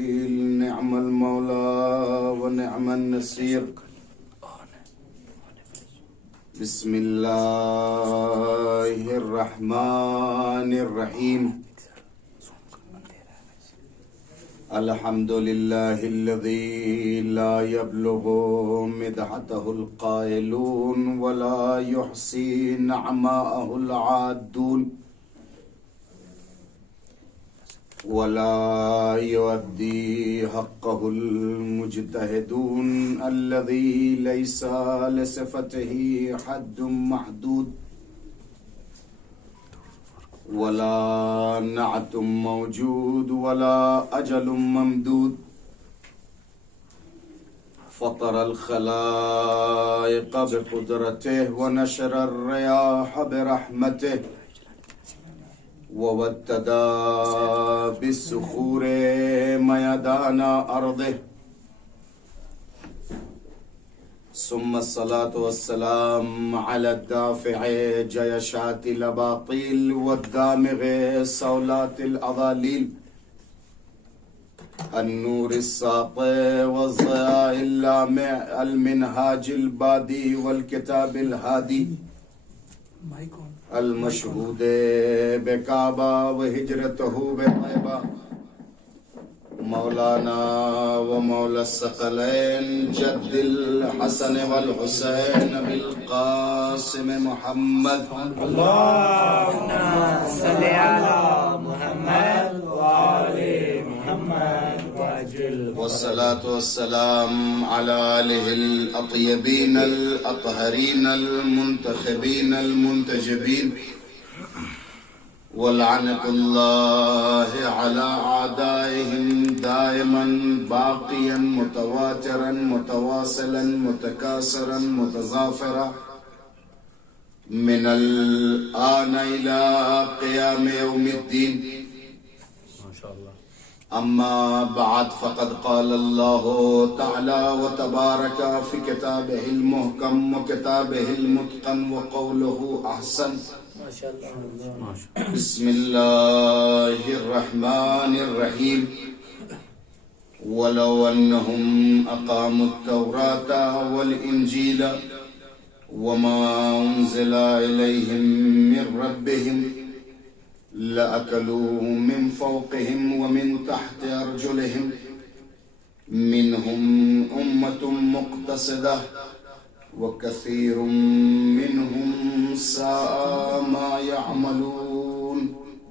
نعم المولى ونعم النصير. بسم الله الرحمن الرحيم. الحمد لله الذي لا يبلغ مدحته القائلون ولا يحصي نعماءه العادون ولا يؤدي حقه المجتهدون الذي ليس لصفته حد محدود ولا نعت موجود ولا أجل ممدود. فطر الخلائق بقدرته ونشر الرياح برحمته ووتدا بالصخور ميدان أرضه. ثم الصلاة والسلام على الدافع جيشات الأباطيل والدامغ صولات الأضاليل النور الساطع والضياء اللامع المنهاج البادي والكتاب الهادي المشهود بكعبة وهجرته بطيبة مولانا ومولى الثقلين جد الحسن والحسين بالقاسم محمد. اللهم صل على محمد وآل محمد وعجل. والصلاة والسلام على آله الأطيبين الأطهرين المنتخبين المنتجبين. ولعنة الله على أعدائهم دائما باقيا متواترا متواصلا متكاثرا متضافرا من الآن إلى قيام يوم الدين. أما بعد فقد قال الله تعالى وتبارك في كتابه المحكم وكتابه المتقن وقوله أحسن. بسم الله الرحمن الرحيم. ولو أنهم أقاموا التوراة والإنجيل وما أنزل إليهم من ربهم لأكلوا من فوقهم ومن تحت أرجلهم منهم أمة مقتصدة وكثير منهم ساء ما يعملون.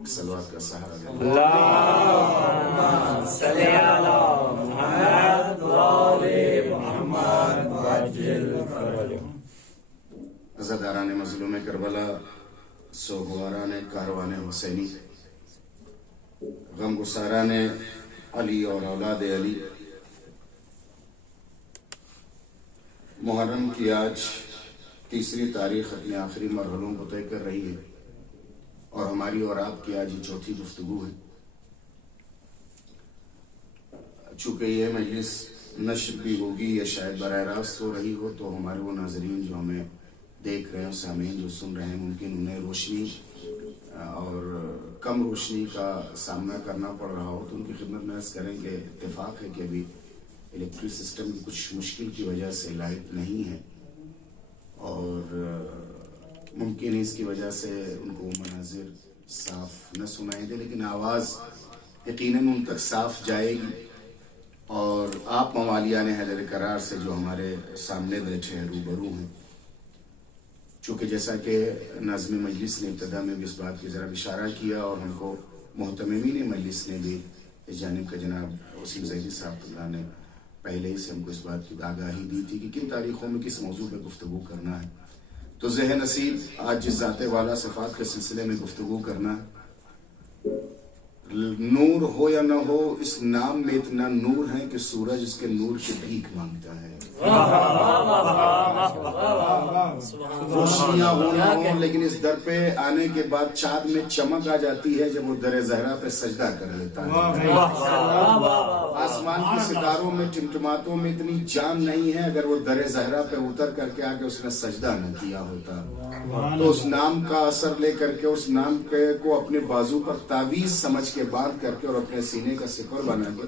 صلوات کا سہارا دے. اللهم صل على محمد وآل محمد وعجل فرجهم. عزاداران مظلوم کربلا، سوگواران کاروان حسینی، غم گساران علی اور اولاد علی، محرم کی آج تیسری تاریخ اپنے آخری مرحلوں کو طے کر رہی ہے اور ہماری اور آپ کی آج یہ چوتھی گفتگو ہے. چونکہ یہ مجلس نشر بھی ہوگی یا شاید براہ راست ہو رہی ہو تو ہمارے وہ ناظرین جو ہمیں دیکھ رہے ہیں، سامعین جو سن رہے ہیں، ممکن انہیں روشنی اور کم روشنی کا سامنا کرنا پڑ رہا ہو تو ان کی خدمت میں عرض کریں کہ اتفاق ہے کہ ابھی الیکٹرک سسٹم کی کچھ مشکل کی وجہ سے لائٹ نہیں ہے اور ممکن ہے اس کی وجہ سے ان کو وہ مناظر صاف نہ سنائی دے، لیکن آواز یقیناً ان تک صاف جائے گی. اور آپ موالیان حیدر کرار سے جو ہمارے سامنے بیٹھے ہیں، روبرو ہیں، چونکہ جیسا کہ ناظم مجلس نے ابتدا میں بھی اس بات کی ذرا اشارہ کیا اور ہم کو محتممین مجلس نے بھی اس جانب کا جناب وسیم زیدی صاحب اللہ نے پہلے ہی سے ہم کو اس بات کی آگاہی دی تھی کہ کن تاریخوں میں کس موضوع پہ گفتگو کرنا ہے. تو ذہن نصیب آج جس ذات والا صفات کے سلسلے میں گفتگو کرنا ہے. نور ہو یا نہ ہو، اس نام میں اتنا نور ہے کہ سورج اس کے نور کی بھیک مانگتا ہے. روشنیاں ہوں نہ ہوں، لیکن اس در پہ آنے کے بعد چاند میں چمک آ جاتی ہے جب وہ در زہرا پہ سجدہ کر لیتا ہے. آسمان کے ستاروں میں ٹمٹماتوں میں اتنی جان نہیں ہے، اگر وہ در زہرا پہ اتر کر کے آگے اس نے سجدہ نہ کیا ہوتا. تو اس نام کا اثر لے کر کے اس نام کو اپنے بازو پر تعویذ سمجھ کے باندھ کر کے اور اپنے سینے کا سپر بنا کے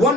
1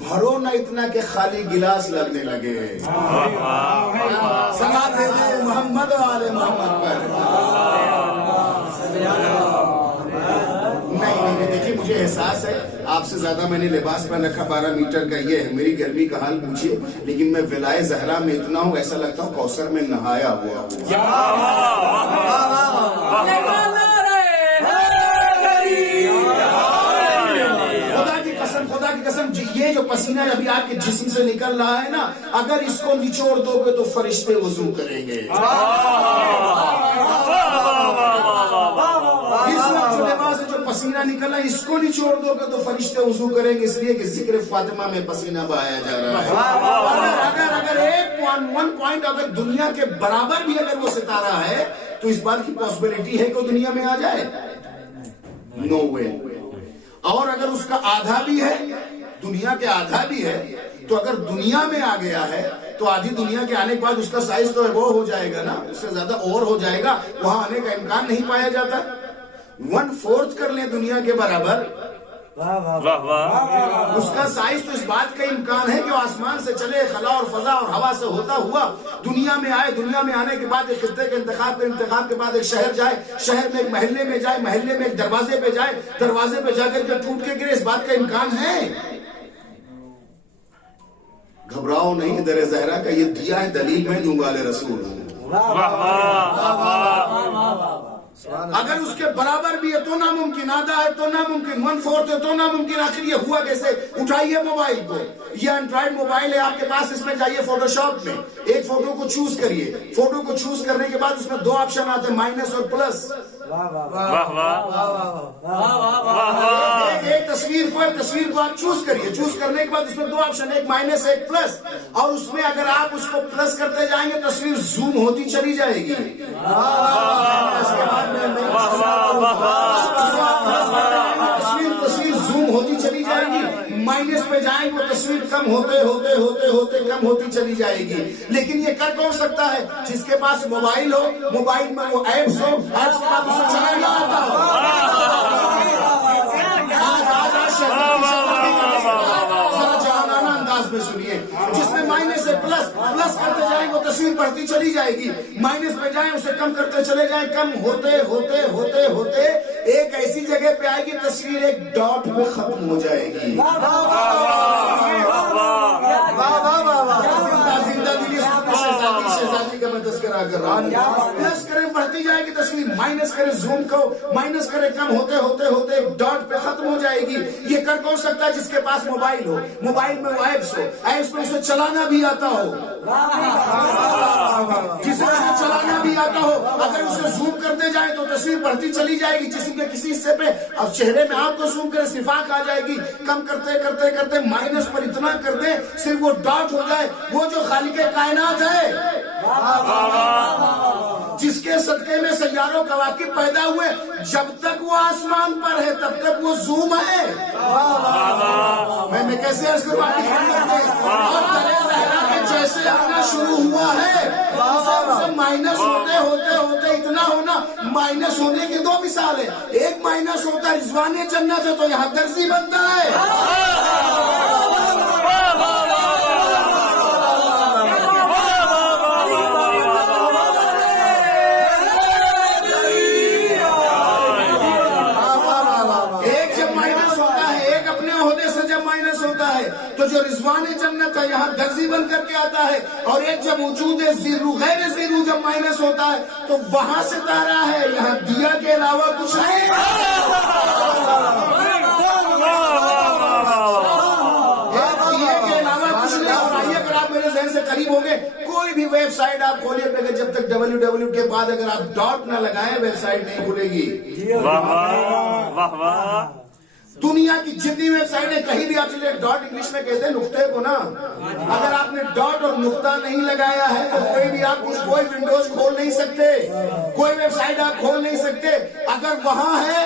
بھرو نہ اتنا کہ خالی گلاس لگنے لگے. صلاۃ بھیجے محمد و آل محمد پر. نہیں دیکھیے مجھے احساس ہے آپ سے زیادہ میں نے لباس پہن رکھا 12 میٹر کا یہ ہے, میری گرمی کا حال پوچھیے, لیکن میں ولائے زہرا میں اتنا ہوں ایسا لگتا ہوں کوثر میں نہایا ہوا ہوں. خدا کی قسم یہ جو پسینہ ابھی آپ کے جسم سے نکل رہا ہے نا, اگر اس کو نچوڑ دو گے تو فرشتے وضو کریں گے. پسینہ نکلا اس کو نہیں چھوڑ دو گے تو فرشتے وضو کریں گے, اس لیے کہ ذکر فاطمہ میں پسینہ بہایا جا رہا ہے. اگر ایک پوائنٹ اگر دنیا کے برابر بھی اگر وہ ستارہ ہے تو اس بات کی پاسبلٹی ہے کہ دنیا میں آ جائے, نو وے. اور اگر اس کا آدھا بھی ہے, دنیا کے آدھا بھی ہے, تو اگر دنیا میں آ گیا ہے تو آدھی دنیا کے آنے کے بعد اس کا سائز تو وہ ہو جائے گا نا, اس سے زیادہ اور ہو جائے گا, وہاں آنے کا امکان نہیں پایا جاتا. 1/4 کر لیں دنیا کے برابر, اس کا سائز تو اس بات کا امکان ہے کہ وہ آسمان سے چلے, خلا اور فضا اور ہوا سے ہوتا ہوا دنیا میں آئے, دنیا میں آنے کے بعد ایک خطے کے انتخاب کے بعد ایک شہر جائے, شہر میں ایک محلے میں جائے, محلے میں ایک دروازے پہ جائے, دروازے پہ جا کر کے ٹوٹ کے گرے, اس بات کا امکان ہے. گھبراؤ نہیں, در زہرا کا یہ دیا ہے دلیل, میں دوں گا رسول ہوں. اگر اس کے برابر بھی ہے تو ناممکن, آدھا ہے تو ناممکن, 1/4 ہے تو ناممکن. آخر یہ ہوا کیسے؟ اٹھائیے موبائل کو, یہ اینڈرائڈ موبائل ہے آپ کے پاس, اس میں جائیے فوٹو شاپ میں, ایک فوٹو کو چوز کریے. فوٹو کو چوز کرنے کے بعد اس میں 2 آپشن آتے ہیں, مائنس اور پلس. ایک تصویر کو آپ چوز کریے, چوز کرنے کے بعد اس میں 2 آپشن, ایک مائنس ایک پلس, اور اس میں اگر آپ اس کو پلس کرتے جائیں گے تصویر زوم ہوتی چلی جائے گی. تصویر زوم ہوتی چلی جائے گی. مائنس پہ جائیں گے تصویر کم ہوتے کم ہوتی چلی جائے گی. لیکن یہ کر کون سکتا ہے؟ جس کے پاس موبائل ہو, موبائل میں وہ ایپس ہو, ایپس کے بعد اسے چلانا آتا ہو. انداز میں سنیے, جس میں مائنس سے پلس کرتے جائیں گے تصویر بڑھتی چلی جائے گی. مائنس پہ جائیں اسے کم کرتے چلے جائیں, کم ہوتے ایک ایسی جگہ پہ آئے گی تصویر ایک ڈاٹ میں ختم ہو جائے گی. زندہ دلی شہزادی کا میں تذکرہ کر رہا ہوں. پلس کریں بڑھتی جائے گی تصویر, مائنس کریں زوم کو, مائنس کریں کم ہوتے ایک ڈاٹ پہ ختم ہو جائے گی. یہ کر کون سکتا ہے؟ جس کے پاس موبائل ہو, موبائل میں وہ ایپس ہو, ایپس میں اسے چلانا بھی آتا ہو, جسے چلانا بھی آتا ہو. اگر اسے زوم کرتے جائیں تو تصویر بڑھتی چلی جائے گی. جسم کے کسی حصے پہ اب چہرے میں آپ کو زوم کرے صفاق آ جائے گی. کم کرتے مائنس پر اتنا کر دیں صرف وہ ڈاٹ ہو جائے, وہ جو خالق کائنات ہے, جس کے صدقے میں سیاروں کواکب پیدا ہوئے, جب تک وہ آسمان پر ہے تب تک وہ زوم ہے. میں کیسے عرض کروں آپ کی خدمت میں, اور در زہرا کے جیسے آنا شروع ہوا ہے اسے مائنس ہوتے اتنا ہونا. مائنس ہونے کی 2 مثال ہے. ایک مائنس ہوتا ہے رضوان جنت ہے تو یہاں درزی بنتا ہے. تو جو رضوان جنت ہے یہاں درزی بن کر کے آتا ہے, اور ایک جب وجود زیرو غیر زیرو جب مائنس ہوتا ہے تو وہاں ستارہ ہے, یہاں دیا کے علاوہ کچھ نہیں. دیا کے علاوہ کچھ نہیں. اور اگر آپ میرے ذہن سے قریب ہوں گے, کوئی بھی ویب سائٹ آپ کھولئے پہ جب تک www کے بعد اگر آپ ڈاٹ نہ لگائیں ویب سائٹ نہیں کھلے گی. دنیا کی جتنی ویب سائٹیں کہیں بھی آپ چلے, ڈاٹ انگلش میں کہتے ہیں نقطے کو نا, اگر آپ نے ڈاٹ اور نقطہ نہیں لگایا ہے تو کوئی ونڈوز کھول نہیں سکتے, کوئی ویب سائٹ آپ کھول نہیں سکتے. اگر وہاں ہے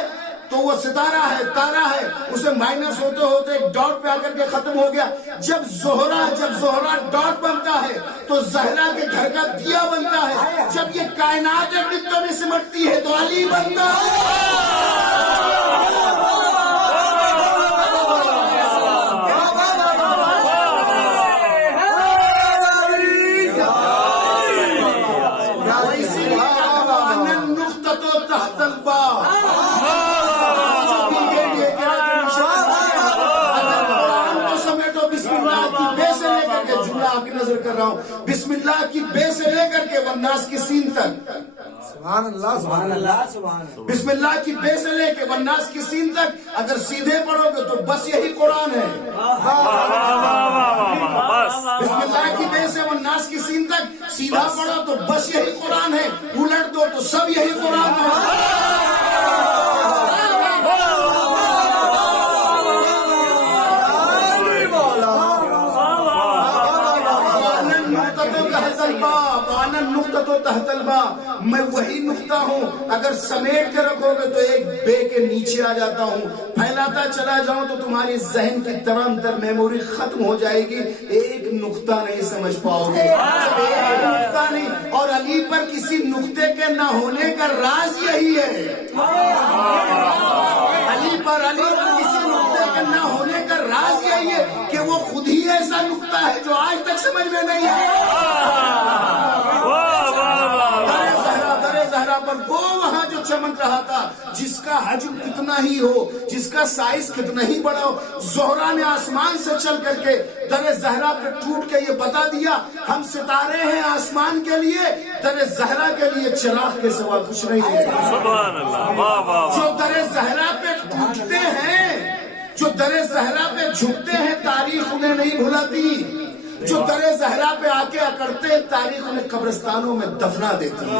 تو وہ ستارہ ہے, تارا ہے, اسے مائنس ہوتے ایک ڈاٹ پہ آ کر کے ختم ہو گیا. جب زہرا ڈاٹ بنتا ہے تو زہرا کے گھر کا دیا بنتا ہے. جب یہ کائنات ایک نقطے میں سمٹتی ہے تو علی بنتا ہے. بسم اللہ کی بے سے لے کر کے والناس کی سین تک، سبحان اللہ سبحان اللہ سبحان اللہ. بسم اللہ کی بے سے لے کے والناس کی سین تک اگر سیدھے پڑھو گے تو بس یہی قرآن ہے. بسم اللہ کی بے سے والناس کی سین تک سیدھا پڑھو تو بس یہی قرآن ہے، الٹ دو تو سب یہی قرآن ہے. تحت الباء، میں وہی نقطہ ہوں، اگر سمیٹ کے رکھو گے تو ایک بے کے نیچے آ جاتا ہوں، پھیلاتا چلا جاؤں تو تمہاری ذہن کی تمام تر میموری ختم ہو جائے گی، ایک نقطہ نہیں سمجھ پاؤ گے، ایک نقطہ نہیں. اور علی پر کسی نقطے کے نہ ہونے کا راز یہی ہے. علی پر کسی نقطے کے نہ ہونے کا راز یہی ہے کہ وہ خود ہی ایسا نقطہ ہے جو آج تک سمجھ میں نہیں ہے. زہرا پر وہ وہاں جو چمک رہا تھا، جس کا حجم کتنا ہی ہو، جس کا سائز کتنا ہی بڑا ہو، زہرا نے آسمان سے چل کر کے در زہرا پہ ٹوٹ کے یہ بتا دیا ہم ستارے ہیں آسمان کے لیے، در زہرا کے لیے چراغ کے سوا کچھ نہیں ہے. سبحان اللہ. واہ واہ. جو در زہرا پہ ٹوٹتے ہیں، جو در زہرا پہ جھکتے ہیں، تاریخ انہیں نہیں بھلاتی. جو در زہرا پہ آ کے اکڑتے ہیں، تاریخ انہیں قبرستانوں میں دفنا دیتی ہے.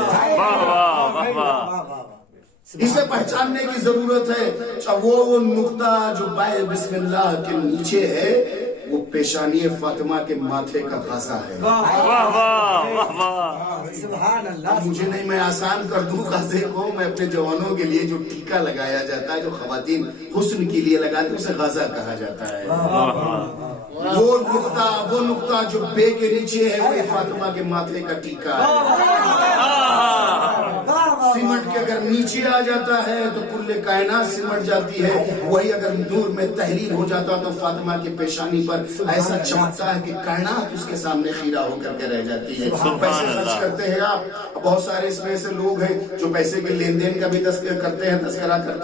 اسے پہچاننے کی ضرورت ہے. وہ نقطہ جو بائے بسم اللہ کے نیچے ہے وہ پیشانی فاطمہ کے ماتھے کا غازہ ہے. سبحان اللہ. مجھے نہیں، میں آسان کر دوں غازے کو، میں اپنے جوانوں کے لیے جو ٹیکا لگایا جاتا ہے، جو خواتین حسن کے لیے لگاتے ہیں، اسے غازہ کہا جاتا ہے. وہ نقطہ جو بے کے نیچے ہے وہ فاطمہ کے ماتھے کا ٹیکا ہے. سمٹ کے اگر نیچے آ جاتا ہے تو کل کائنات سمٹ جاتی ہے. وہی اگر نور میں تحلیل ہو جاتا تو فاطمہ کی پیشانی پر ایسا چمکتا ہے کہ کائنات اس کے سامنے خیرہ ہو کر کے رہ جاتی ہے. پیسے خرچ کرتے ہیں آپ، بہت سارے اس میں ایسے لوگ ہیں جو پیسے کے لین دین کا بھی تذکرہ کرتے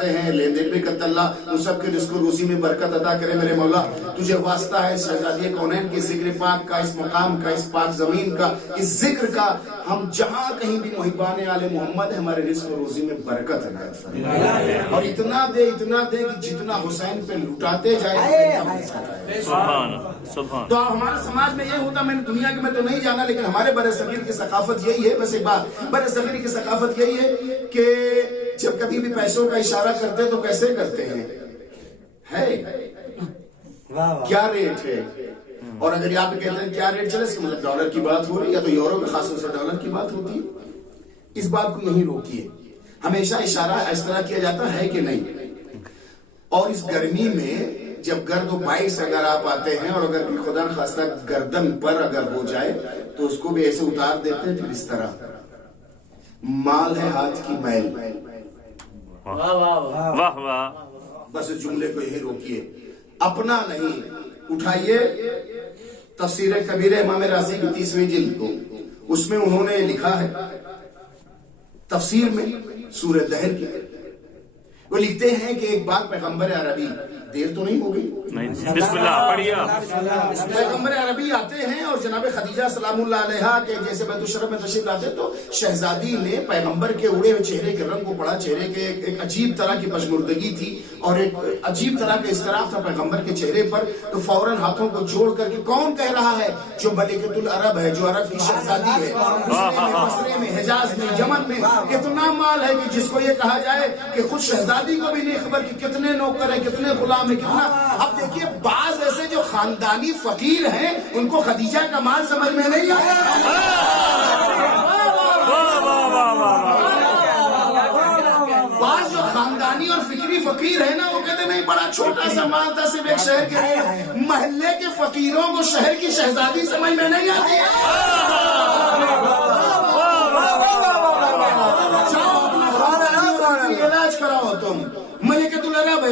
ہیں، لین دین بھی کرتے. اللہ ان سب کے رزق و روزی میں برکت عطا کرے. میرے مولا تجھے واسطہ ہے شہزادی کونین کے ذکر پاک کا، اس مقام کا، اس پاک زمین کا، اس ذکر کا. ہم جہاں کہیں بھی محبان آل محمد ہمارے رزق و روزی میں برکت عنایت فرمائے، اور اتنا دے کہ جتنا حسین پہ لٹاتے جائے. تو ہمارا سماج میں یہ ہوتا، میں نے دنیا کے میں تو نہیں جانا، لیکن ہمارے بر صغیر کی ثقافت یہی ہے. بس ایک بات، بر صغیر کی ثقافت یہی ہے کہ جب کبھی بھی پیسوں کا اشارہ کرتے تو کیسے کرتے ہیں، کیا ریٹ ہے. اور اگر آپ کہتے ہیں کیا ریٹ چلے، اس کا مطلب ڈالر کی بات ہو رہی ہے، یا تو یورو میں خاص طور سے ڈالر کی بات ہوتی ہے. اس بات کو نہیں روکیے، ہمیشہ اشارہ اس طرح کیا جاتا ہے کہ نہیں. اور اس گرمی میں جب گرد و باعث اگر آپ آتے ہیں، اور اگر خدا نخواستہ گردن پر اگر ہو جائے تو اس کو بھی ایسے اتار دیتے ہیں. پھر اس طرح مال ہے ہاتھ کی میل. واہ واہ. بس اس جملے کو یہی روکیے، اپنا نہیں. اٹھائیے تفسیر کبیر امام رازی کی 30ویں جلد کو، اس میں انہوں نے لکھا ہے تفسیر میں سورہ دہر کی. وہ لکھتے ہیں کہ ایک بار پیغمبر عربی، دیر تو نہیں ہو گئی؟ بسم اللہ پڑھیے. پیغمبر عربی آتے ہیں اور جناب خدیجہ سلام اللہ علیہا کے جیسے بیت الشرف میں تشریف لاتے ہیں، تو شہزادی نے پیغمبر کے اڑے ہوئے چہرے کے رنگ کو پڑھا. چہرے کے ایک عجیب طرح کی پشمردگی تھی اور ایک عجیب طرح کا اضطراب تھا پیغمبر کے چہرے پر. تو فوراً ہاتھوں کو جوڑ کر کے کون کہہ رہا ہے؟ جو ملکۃ العرب ہے، جو عرب کی شہزادی ہے. بصرے میں، حجاز میں، یمن میں اتنا مال ہے کہ جس کو یہ کہا جائے کہ خود شہزادی کو بھی نہیں خبر کہ کتنے نوکر ہیں، کتنے غلام ہیں، کتنا. اب دیکھیے بعض ایسے جو خاندانی فقیر ہیں ان کو خدیجہ کا مال سمجھ میں نہیں آیا. بعض جو خاندانی اور فکری فقیر ہے نا، وہ کہتے نہیں بڑا چھوٹا سا مال تھا، صرف ایک شہر کے لیے. محلے کے فقیروں کو شہر کی شہزادی سمجھ میں نہیں آتی. علاج کراؤ تم. ملکۃ العرب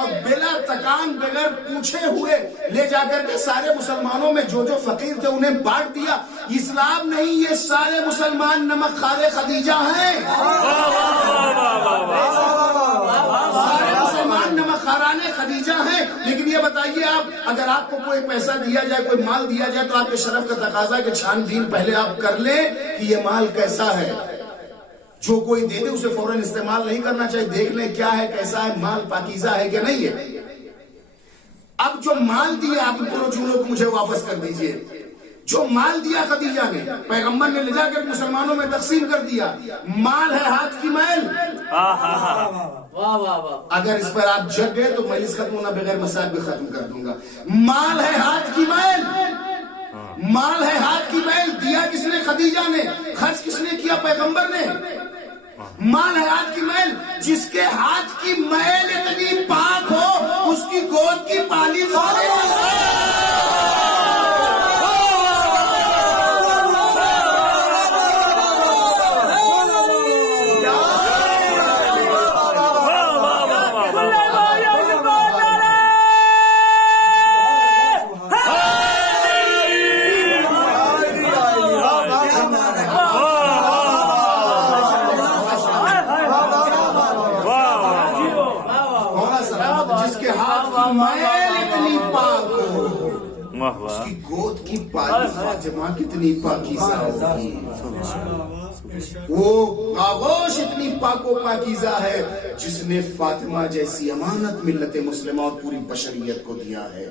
اور بلا تکان بغیر پوچھے ہوئے لے جا کر کے سارے مسلمانوں میں جو فقیر تھے انہیں بانٹ دیا. اسلام نہیں، یہ سارے مسلمان نمک خارے خدیجہ ہیں. سارے مسلمان نمک خارانے خدیجہ ہیں. لیکن یہ بتائیے آپ، اگر آپ کو کوئی پیسہ دیا جائے، کوئی مال دیا جائے، تو آپ کے شرف کا تقاضا کہ چھان بین پہلے آپ کر لیں کہ یہ مال کیسا ہے. جو کوئی دے دے اسے فوراً استعمال نہیں کرنا چاہیے، دیکھ لیں کیا ہے، کیسا ہے، مال پاکیزہ ہے کہ نہیں ہے. اب جو مال دیا، آپ دونوں جملوں کو مجھے واپس کر دیجئے. جو مال دیا خدیجہ نے، پیغمبر نے لے جا کر مسلمانوں میں تقسیم کر دیا. مال ہے ہاتھ کی میل. اگر اس پر آپ جگ گئے تو مجلس ختم ہونا بغیر مسائل بھی ختم کر دوں گا. مال ہے ہاتھ کی میل. مال ہے ہاتھ کی میل. دیا کس نے؟ خدیجہ نے. خرچ کس نے کیا؟ پیغمبر نے. مال ہے ہاتھ کی میل. جس کے ہاتھ کی میل اتنی پاک ہو اس کی گود کی پالی اس کی گود کی پالی فاطمہ کتنی پاکیزہ ہوگی. وہ آغوش اتنی پاک و پاکیزہ ہے جس نے فاطمہ جیسی امانت ملت مسلمہ اور پوری بشریت کو دیا ہے.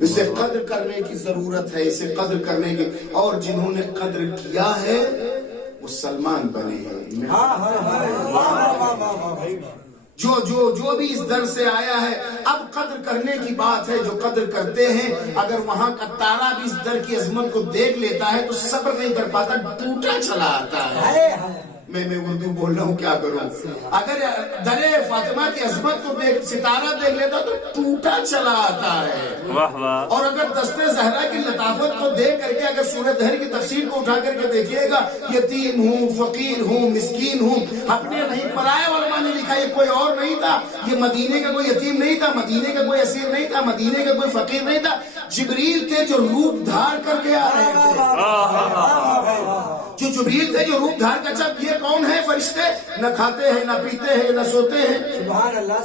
اسے قدر کرنے کی ضرورت ہے، اسے قدر کرنے کی. اور جنہوں نے قدر کیا ہے وہ سلمان بنے ہیں. جو بھی اس در سے آیا ہے، اب قدر کرنے کی بات ہے. جو قدر کرتے ہیں، اگر وہاں کا تارا بھی اس در کی عظمت کو دیکھ لیتا ہے تو صبر نہیں کر پاتا، ٹوٹا چلا آتا ہے. میں اردو بول رہا ہوں، کیا کروں. اگر در فاطمہ کی عظمت کو دیکھ، ستارہ دیکھ لیتا تو ٹوٹا چلا آتا ہے. اور اگر دستے زہرا کی لطافت کو دیکھ کر کے اگر سورہ دہر کی تفسیر کو اٹھا کر کے دیکھیے گا، یتیم ہوں، فقیر ہوں، مسکین ہوں، اپنے نہیں پرائے علماء نے لکھا یہ کوئی اور نہیں تھا. یہ مدینے کا کوئی یتیم نہیں تھا، مدینے کا کوئی اسیر نہیں تھا، مدینے کا کوئی فقیر نہیں تھا. جبریل تھے جو روپ دھار کر کے آ رہے تھے. جو جبریل تھے جو روپ دھار کا. جب یہ کون ہے؟ فرشتے نہ کھاتے ہیں، نہ پیتے ہیں، نہ سوتے ہیں. سبحان اللہ.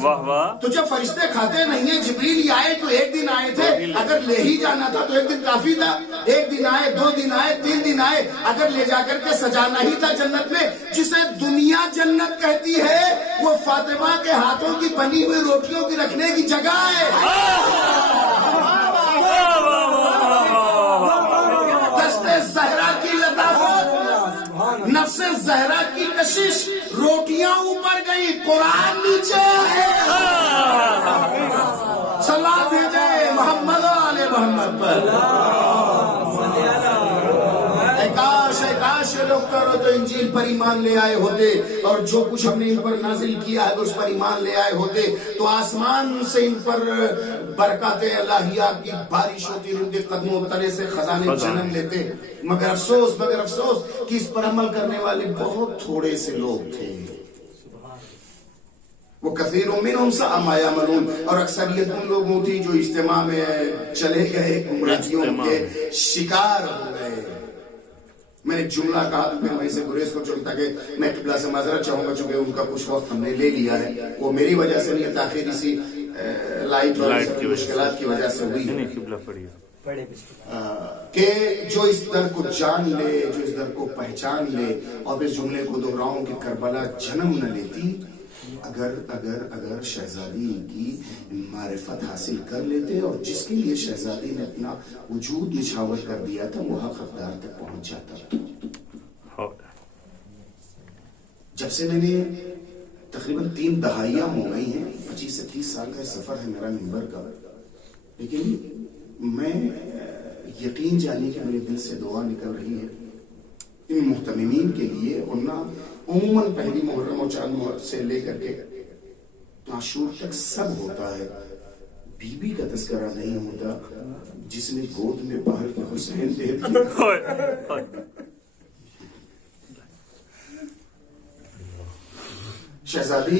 تو جب فرشتے کھاتے نہیں ہیں، جبریل یہ آئے تو ایک دن آئے تھے. اگر لے ہی جانا تھا تو ایک دن کافی تھا. ایک دن آئے، 2 دن آئے، 3 دن آئے. اگر لے جا کر کے سجانا ہی تھا جنت میں، جسے دنیا جنت کہتی ہے، وہ فاطمہ کے ہاتھوں کی بنی ہوئی روٹیوں کی رکھنے کی جگہ ہے. دستے زہرا کی لطافت، نفس زہرا کی کشش. روٹیاں اوپر گئی، قرآن نیچے. صلاۃ بھیجے محمد علیہ محمد پر. کاش یہ لوگ کرو تو انجیل پر ایمان لے آئے ہوتے، اور جو کچھ ہم نے ان پر نازل کیا ہے تو اس پر ایمان لے آئے ہوتے، تو آسمان سے ان پر برکات الہیہ کی بارش ہوتی، ان کے قدموں تلے سے خزانے جنم لیتے. مگر افسوس کہ اس پر عمل کرنے والے بہت تھوڑے سے لوگ تھے. وہ کثیر منہم ساء ما یعملون. اور اکثریت ان لوگوں تھی جو اجتماع میں چلے گئے، گمراہیوں کے شکار ہو گئے. میں نے ایک جملہ کہا تو پھر وہیں سے گریز کو چلتا کہ میں قبلہ سے معذرت چاہوں گا، چونکہ ان کا کچھ وقت ہم نے لے لیا ہے. وہ میری وجہ سے نہیں، تاخیر اسی لائٹ اور مشکلات کی وجہ سے ہوئی کہ جو اس در کو جان لے، جو اس در کو پہچان لے. اور اس جملے کو دہراؤں کہ کربلا جنم نہ لیتی اگر شہزادی کی معرفت حاصل کر لیتے، اور جس کے لیے شہزادی نے اپنا وجود نچھاور کر دیا تھا وہ حق حقدار تک پہنچ جاتا. جب سے میں نے تقریباً 3 دہائیاں ہو گئی ہیں، 25 سے 30 سال کا سفر ہے میرا منبر کا، لیکن میں یقین جانے کہ میرے دل سے دعا نکل رہی ہے ان محتممین کے لیے. ورنہ عموماً پہلی محرم اور 4 محرم سے لے کر کے عاشور تک سب ہوتا ہے، بی بی کا تذکرہ نہیں ہوتا جس نے گود میں باہر کے حسین دے دیا. شہزادی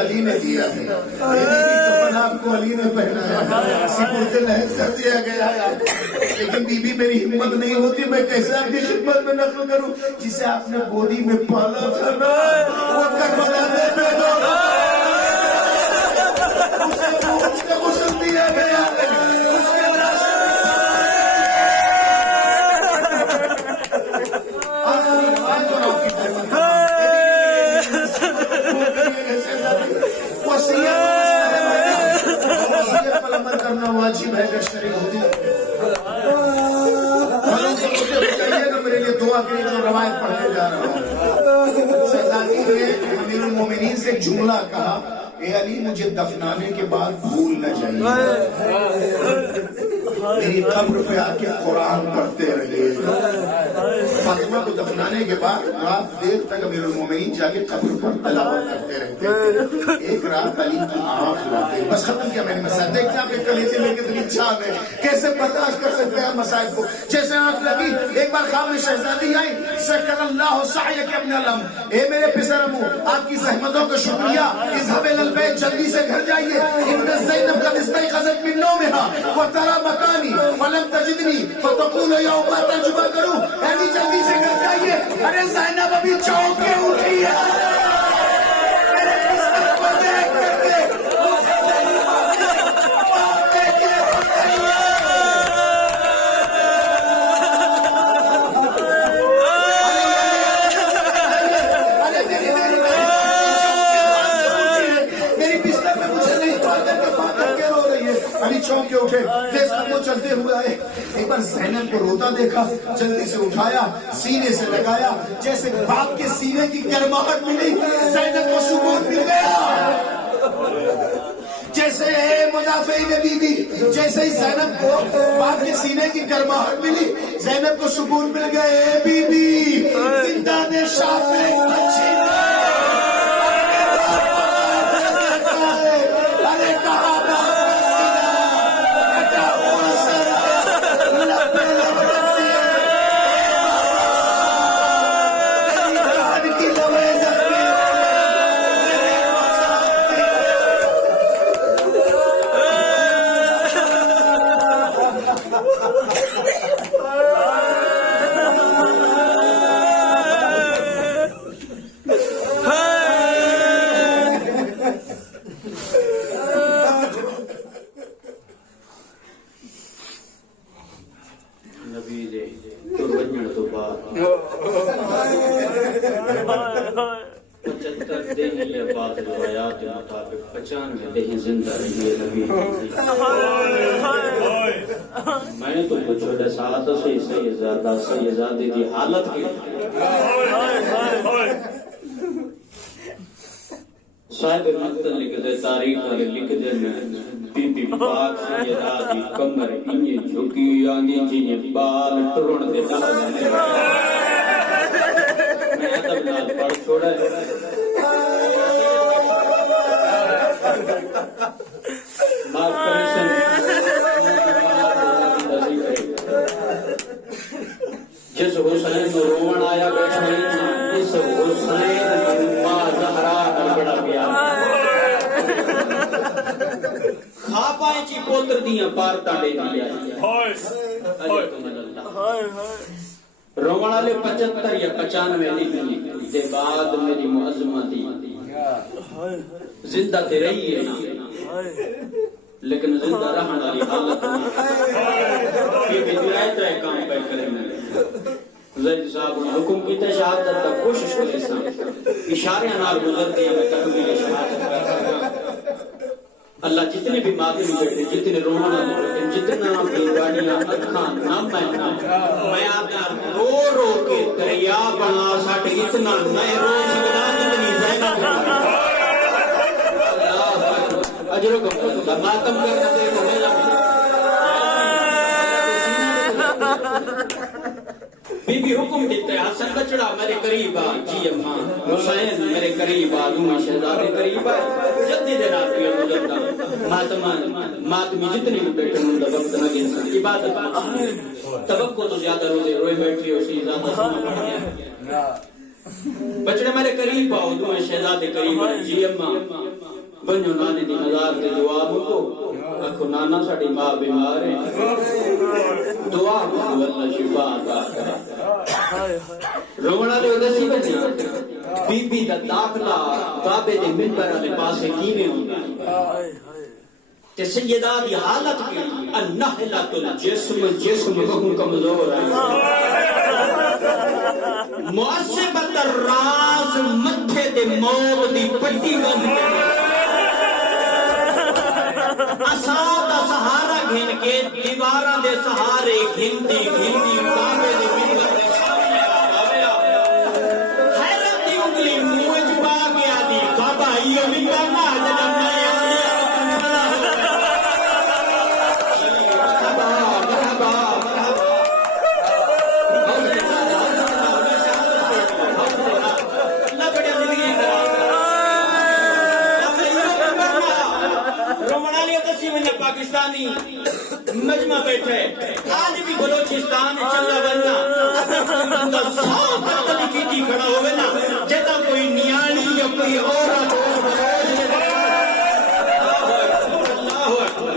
علی نے دیا ہے، کفن آپ کو علی نے پہنایا، سپرد لحد کر دیا گیا ہے، لیکن بی بی میری ہمت نہیں ہوتی، میں کیسے آپ کی خدمت میں نقل کروں؟ جسے آپ نے گودی میں پالا تھا نا، وہ کربلا میں پیدا ہوا، اسے پوچھ کے غسل دیا گیا ہے، اس کے وصیت پر عمل کرنا واجب ہے کہ شریک ہوتی ہے۔ بتائیے گا میرے لیے دعا کے لیے روایت پڑھنے جا رہا ہوں۔ شہزادی نے امیر المومنین سے ایک جملہ کہا، اے علی مجھے دفنانے کے بعد بھول نہ جائیے، میری قبر پہ آ کے قرآن پڑھتے رہے۔ فاطمہ کو دفنانے کے بعد رات دیر تک امیر المومنین جا کے قبر پر تلاوت کرتے رہتے تھے۔ ایک رات علی کی آنکھ لگی، بس ختم کیا میں نے مسائل، دیکھتے آپ کے کلیجے میں کتنی چاند ہے، کیسے برداشت کر سکتے ہیں مسائل کو۔ جیسے آنکھ لگی، ایک بار خواب میں شہزادی آئی، شکر اللہ سعیک ابن علم، اے میرے پسر امو آپ کی زحمتوں کا شکریہ، اذهب الى البيت، جلدی سے گھر جائیے، ان زینب قد استيقظت من نومها وترى مکانی فلم تجدنی فتقول یوم ترجمہ کروں، یعنی جلدی سے گھر جائیے، ارے زینب ابھی چونک کے اٹھی ہے، میرے بستر کو دیکھ کر کے چونک کے اٹھے، تیز قدموں چلتے ہوئے آئے، ایک بار زینب کو روتا دیکھا، جلدی سے اٹھایا، سینے سے لگایا، جیسے باپ کے سینے کی گرماہٹ ملی، زینب کو سکون مل گیا۔ جیسے مدافعین بی بی، جیسے ہی زینب کو باپ کے سینے کی گرماہٹ ملی، زینب کو سکون مل گیا۔ اے بی بی زندہ نے شاپ میں اچھی ارے کہا میں نے تم کو چھوٹے ساتھ سے سیدادی کی حالت کی صاحب مقتل لکھ دے، تاریخ والے لکھ دے، بی بی پاک سیدادی کمر انہیں جھکی آنگی جنہیں بال ٹرون دے نہ میں ادب نال پڑھ چھوڑا ہے۔ جس حسین رومن آیا بیٹھا اس حسین ماں زہرا بڑا پیار کھا پائے چی پوتر دیاں پارتا دے دیا رومن آلے 75 یا 95 لکھنی دے بعد میری معظمتی زندہ تے رہی ہے لیکن زندہ رہن والی حالت یہ بھی درایت رہے کام پہ کریں گے۔ زید صاحب نے حکم کی تے شہادت تک کوشش کرے سا اشارے نال گزرتے ہیں میں تکمیل شہادت کرتا اللہ جتنے بھی ماتم بیٹھے جتنے رونا جتنا بھی گاڑیاں اکھان نام میں آتا رو رو کے دریا بنا سٹ اتنا میں رو سکنا زندگی زینب اجروں کو ماتم کرنا دے کو ملا بی بی حکم دیتے ہیں حسن بچڑا میرے قریب آ جی اماں حسین میرے قریب آ دوں شہزادے قریب آ جلدی دے رات پہ گزرتا ماتمی جتنے بھی بیٹھے ہوں وقت نہ گن عبادت توقع تو زیادہ روزے روئے بیٹھے اسی زیادہ سنا بچڑے میرے قریب آؤ دوئے شہزادے قریب آئے جی اماں بنیو نانے دی مزار تے دعا مکو اکھو نانا ساڑی ماں بیمار ہے دعا مکو اللہ شفا عطا کرے رونا دے ادسی بچی بی بی دا داخلہ بابے دے منبر والے پاسے کیویں ہوندا تے سیدہ دی حالت کی النحلۃ الجسم جسم بہو کمزور ہے معصبت الراز متھے تے موت دی پٹی بند اساں دا سہارا گھن کے دیواراں دے سہارے گھنتی گھنتی بابے دے منبر دے سامنے آویا حیرت دی انگلی منہ وچ پا کے آدی بابا ایو منبر نہ جنم پاکستانی مجمع بیٹھے آج بھی بلوچستان چلا بننا سو تکلی کی کھڑا ہوئے نا جیتا کوئی نیانی یا کوئی عورت اللہ اکبر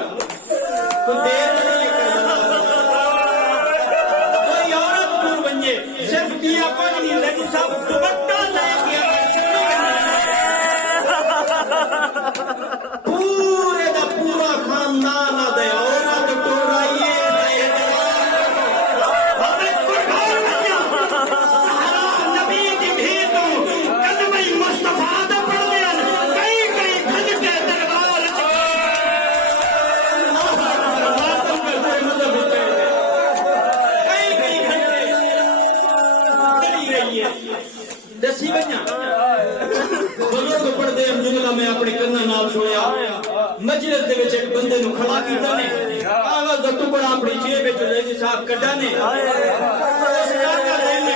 کوئی دیر نہیں کوئی عورت دور بنجے صرف دیا کوئی نہیں لیکن سب دوپٹہ لے گیا پورے دا پورا خاندان دے عورت ٹورائیے ہمیں قربان بنیا سہارا نبی دی بھیتوں کلمہ مصطفیٰ دا پڑھ دیا کئی کئی کھج کے دربار ماتم کے کوئی مطلب ہوتے ہیں کئی کئی کھج کے کری رہی ہے دسی بنیا بزرگ پڑھتے ہیں جملہ میں اپنے کرنا نال سویا مجلس دے وچ ایک بندے نو کھڑا کیتا نے کاغذ دا ٹکڑا اپنی جیب وچ لے کے صاحب کڈا نے اس کاغذ دے نے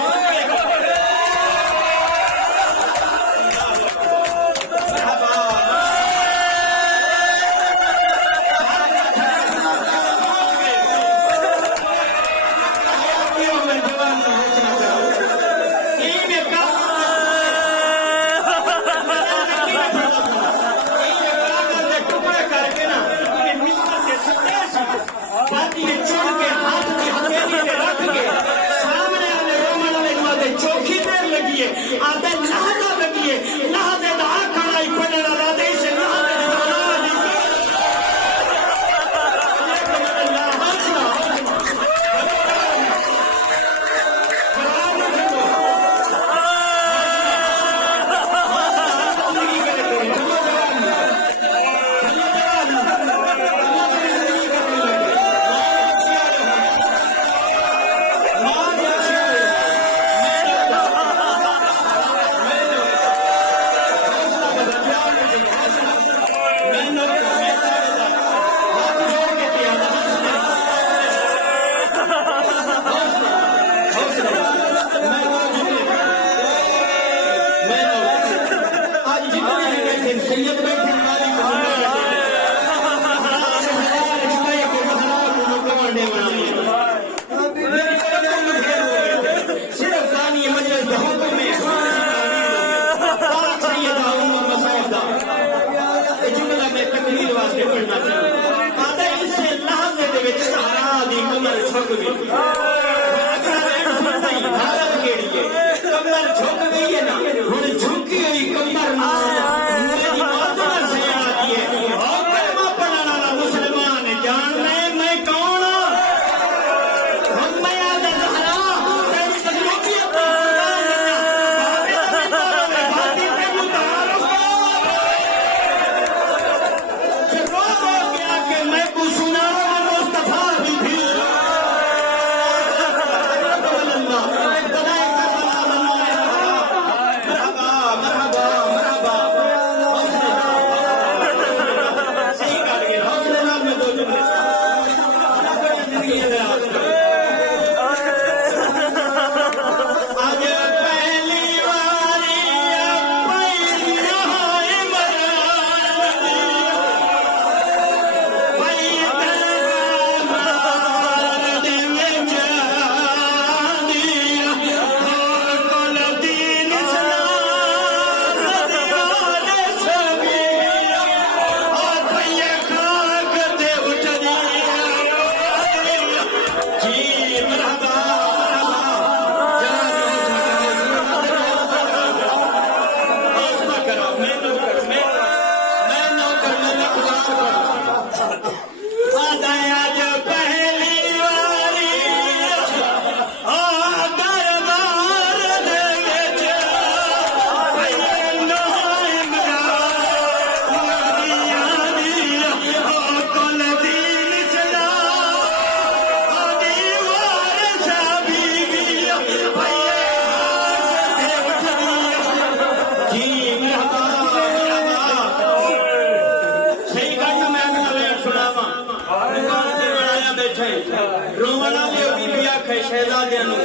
شہزادے نو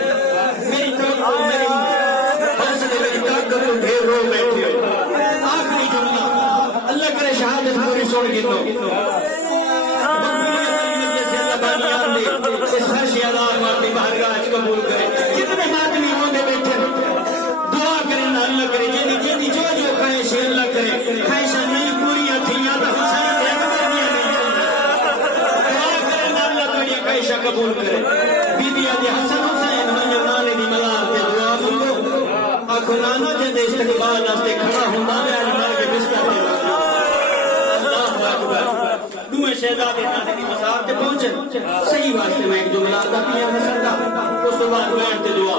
میری توقع میری حوصلے میری طاقت کو ڈھیر رو بیٹھے ہو آخری جملہ اللہ کرے شہادت پوری سن گنو ہر شہزاد مارتی بارگاہ قبول کرے جتنے ماتمی ہوندے بیٹھے دعا کرے نہ اللہ کرے جیدی جیدی جو جو خواہش اللہ کرے خواہشاں نہیں پوری تھیاں تو حسین تے اکبر دیا نہیں دعا کرے نہ اللہ تھوڑی خواہشاں قبول کرے بی بی آدھی حسن حسین منجر نانے دی ملار تے دعا منگو آنکھو نانا جیدے استقبال ناستے کھڑا ہوندا میں آج مار کے بستر دے اللہ اکبر دوئے شہزادے نانے دی مزار تے پہنچے صحیح واسطے میں ایک جملہ آتا پیا مسلدہ اس تو بعد بیان تے دعا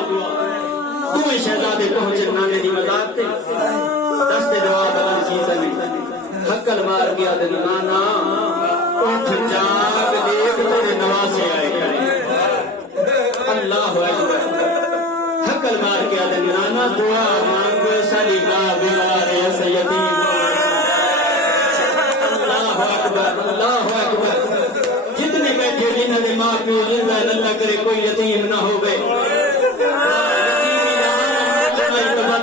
دوئے شہزادے پہنچے نانے دی مزار تے دستے دعا بلند چیزہ میں حقل مار گیا دن نانا اٹھ جاگ دیکھ تیرے نوازے آئے کرے اللہ اکبر حقل مار گیا دن نانا دعا مانگ سلی کا بیمار ایسا یتیم اللہ اکبر جتنے بیٹھے جنہوں نے ماں پیو زندہ اللہ کرے کوئی یتیم نہ ہو گئے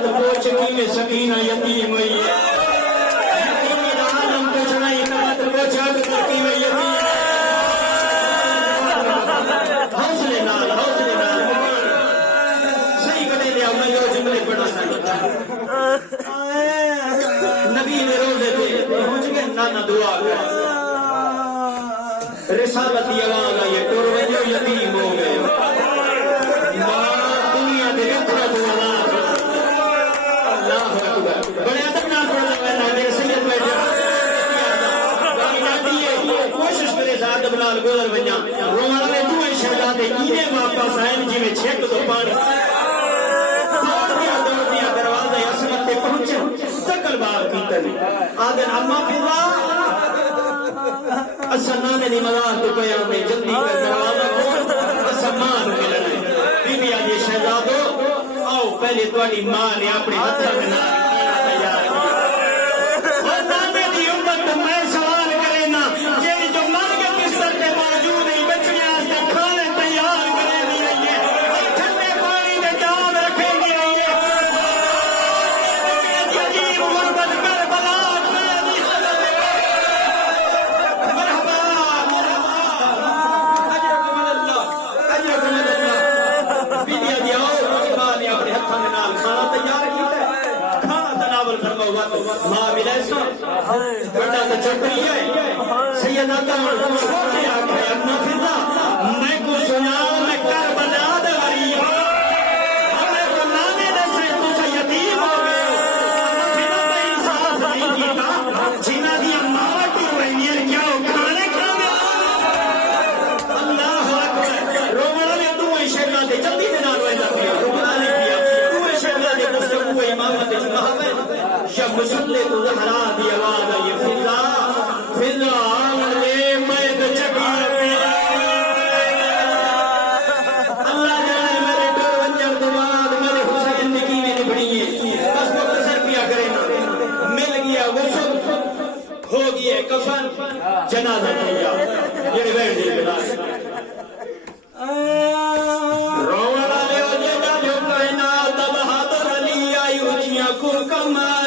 پوچھ کی میں سکینہ یتیم ہوئی ہے یتیمی عالم پوچھنا ہی کمت پوچھا کی میں یتیم حوصلے نال صحیح کٹے لیا میں یہ جملے پڑھا نبی نے روزے تھے پہنچ گئے نانا دعا کر رسالت یہ آواز آئی ہے ٹور وجہ یتیم ہو گئے دنیا دے اطرت والا اللہ اکبر بڑے ادب نال پڑھنا ہے میرے سید بیٹھے کوشش کرے ادب نال گزر ونجا رومن میں دوئے شہزادے کینے واپس آئے جی میں چھک تو پانی دوڑدیا دروازے عصمت تے پہنچے تکل بار کیتا نہیں آدن اما فی اللہ اسنانے دی مزار تو پیام میں جلدی کر دروازہ کھول اسمان ملنا ہے بی بی آدھی شہزادو آؤ پہلے تواڈی ماں نے اپنے ہتھاں میں نال تیار کیا اور نانے دی امت میں سوال کرے نا جیڑی جو مر کے بستر تے موجود نہیں بچنے واسطے کھانے تیار کرے دی رہی ہے اور ٹھنڈے پانی میں جان رکھے دی رہی ہے عجیب غربت کر بلا ماں ملے سا بڑا تو چپڑی ہے سید آدم چھوٹے آگے اپنا فضا میں کو سنا میں کر بنا دے وری ہمیں کو نانے دے سے تو سیدیم ہو گئے جنہ پہ انصاف نہیں جیتا جنہ دیا ماں تو رہنیر کیا ہو کھانے کھانے اللہ اکبر رومنہ نے تو شہدہ دے جلدی دے نال ویدہ کیا رومنہ نے کیا تو شہدہ دے دستگو امامت جمعہ ہے جب مسلے تو زہرا دی آواز آئی فضا آمن لے میں چکی اللہ جانے میرے ڈر ونجر دماغ میرے حسین نکی میں نبڑی ہے بس مختصر کیا کرے نا مل گیا غسل ہو گیا کفن جنازہ کیا یہ بیٹھ دے بلا روڑا لے ہو جے جو کائنات بہادر علی آئی اچیاں کو کما